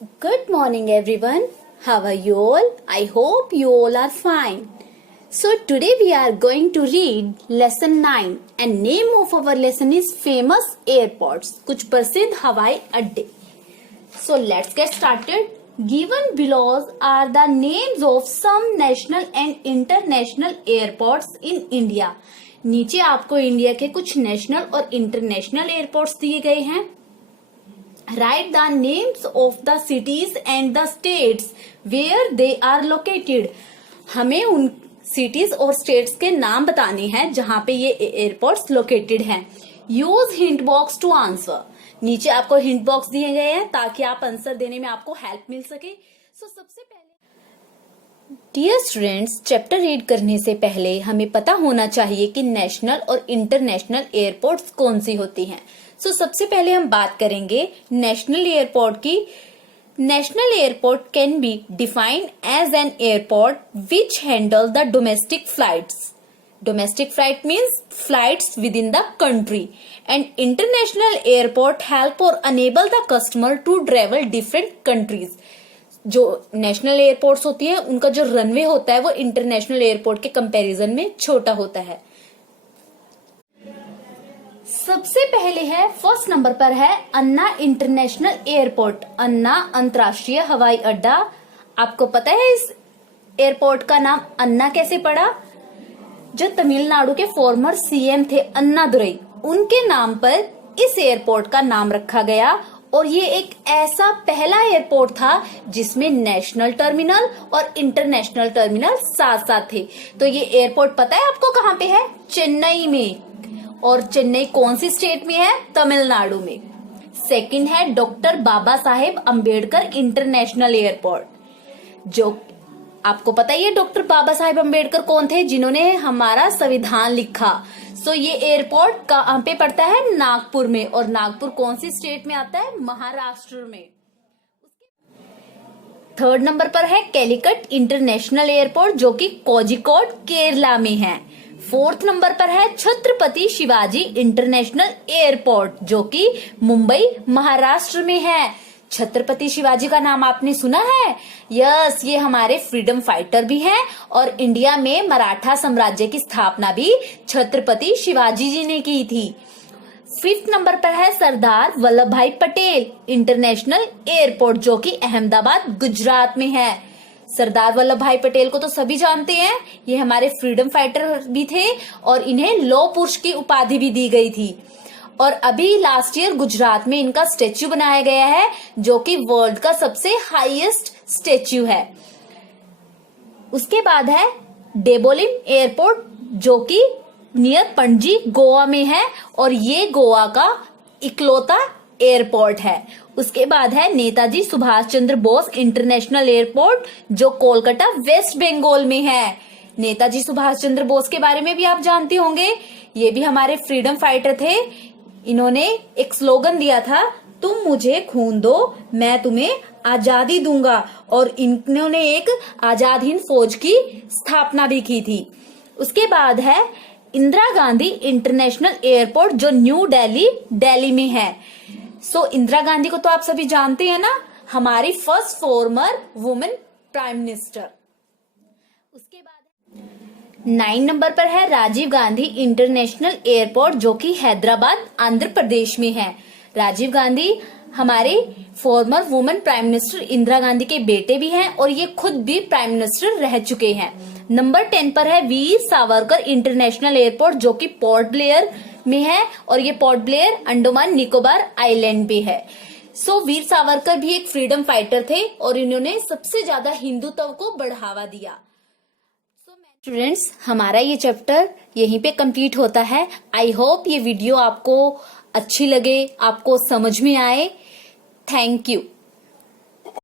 Good morning everyone. How are you all? I hope you all are fine. So today we are going to read lesson 9 and name of our lesson is famous airports. कुछ प्रसिद्ध हवाई अड्डे. So let's get started. Given below are the names of some national and international airports in India. नीचे आपको India के कुछ national और international airports दिए गए हैं. Write the names of the cities and the states where they are located. हमें उन सिटीज और स्टेट्स के नाम बताने हैं जहां पे ये एयरपोर्ट्स लोकेटेड हैं. Use hint box to answer. नीचे आपको हिंट बॉक्स दिए गए हैं ताकि आप आंसर देने में आपको हेल्प मिल सके. सबसे पहले डियर स्टूडेंट्स, चैप्टर रीड करने से पहले हमें पता होना चाहिए कि नेशनल और इंटरनेशनल एयरपोर्ट्स कौन सी होती हैं. सबसे पहले हम बात करेंगे नेशनल एयरपोर्ट की. National airport can be defined as an airport which handle the domestic flights. Domestic flight means flights within the country. And international airport help और enable the customer to travel different countries. जो national airports होती है उनका जो runway होता है वो international airport के कंपैरिजन में छोटा होता है. सबसे पहले है फर्स्ट नंबर पर है अन्ना इंटरनेशनल एयरपोर्ट. अन्ना अंतर्राष्ट्रीय हवाई अड्डा. आपको पता है इस एयरपोर्ट का नाम अन्ना कैसे पड़ा? जो तमिलनाडु के फॉर्मर सीएम थे अन्ना दुरई, उनके नाम पर इस एयरपोर्ट का नाम रखा गया. और ये एक ऐसा पहला एयरपोर्ट था जिसमें नेशनल टर्मिनल और इंटरनेशनल टर्मिनल साथ साथ थे. तो ये एयरपोर्ट पता है आपको कहाँ पे है? चेन्नई में. और चेन्नई कौन सी स्टेट में है? तमिलनाडु में. सेकंड है doctor Baba Saheb Ambedkar international airport. जो आपको पता ही है डॉक्टर बाबा साहेब अम्बेडकर कौन थे? जिन्होंने हमारा संविधान लिखा. ये एयरपोर्ट कहाँ पे पड़ता है? नागपुर में. और नागपुर कौन सी स्टेट में आता है? महाराष्ट्र में. थर्ड नंबर पर है कैलिकट इंटरनेशनल एयरपोर्ट जो कि कोझिकोड केरला में है. फोर्थ नंबर पर है छत्रपति शिवाजी इंटरनेशनल एयरपोर्ट जो कि मुंबई महाराष्ट्र में है. छत्रपति शिवाजी का नाम आपने सुना है? यस, ये हमारे फ्रीडम फाइटर भी हैं और इंडिया में मराठा साम्राज्य की स्थापना भी छत्रपति शिवाजी जी ने की थी. फिफ्थ नंबर पर है सरदार वल्लभ भाई पटेल इंटरनेशनल एयरपोर्ट जो कि अहमदाबाद गुजरात में है. सरदार वल्लभ भाई पटेल को तो सभी जानते हैं. ये हमारे फ्रीडम फाइटर भी थे और इन्हें लौह पुरुष की उपाधि भी दी गई थी. और अभी लास्ट ईयर गुजरात में इनका स्टेच्यू बनाया गया है जो कि वर्ल्ड का सबसे हाईएस्ट स्टेच्यू है. उसके बाद है डेबोलिम एयरपोर्ट जो कि नियर पणजी गोवा में है और ये गोवा का इकलौता एयरपोर्ट है. उसके बाद है नेताजी सुभाष चंद्र बोस इंटरनेशनल एयरपोर्ट जो कोलकाता वेस्ट बंगाल में है. नेताजी सुभाष चंद्र बोस के बारे में भी आप जानते होंगे. ये भी हमारे फ्रीडम फाइटर थे. इन्होंने एक स्लोगन दिया था, तुम मुझे खून दो मैं तुम्हें आजादी दूंगा. और इन्होंने एक आजाद हिंद फौज की स्थापना भी की थी. उसके बाद है इंदिरा गांधी इंटरनेशनल एयरपोर्ट जो न्यू दिल्ली में है. इंदिरा गांधी को तो आप सभी जानते हैं ना, हमारी first farmer women prime minister. उसके बाद 9 नंबर पर है राजीव गांधी इंटरनेशनल एयरपोर्ट जो कि हैदराबाद आंध्र प्रदेश में है. राजीव गांधी हमारे farmer women prime minister Indira Gandhi के बेटे भी हैं और ये खुद भी प्राइम मिनिस्टर रह चुके हैं. नंबर 10 पर है वीर सावरकर इंटरनेशनल एयरपोर्ट जो कि पोर्ट ब्लेयर में है और ये port Blair Andaman Nicobar island पे है. वीर सावरकर भी एक फ्रीडम फाइटर थे और इन्होंने सबसे ज्यादा हिंदुत्व को बढ़ावा दिया. स्टूडेंट्स, हमारा ये चैप्टर यहीं पे कंप्लीट होता है. आई होप ये वीडियो आपको अच्छी लगे, आपको समझ में आए. Thank you.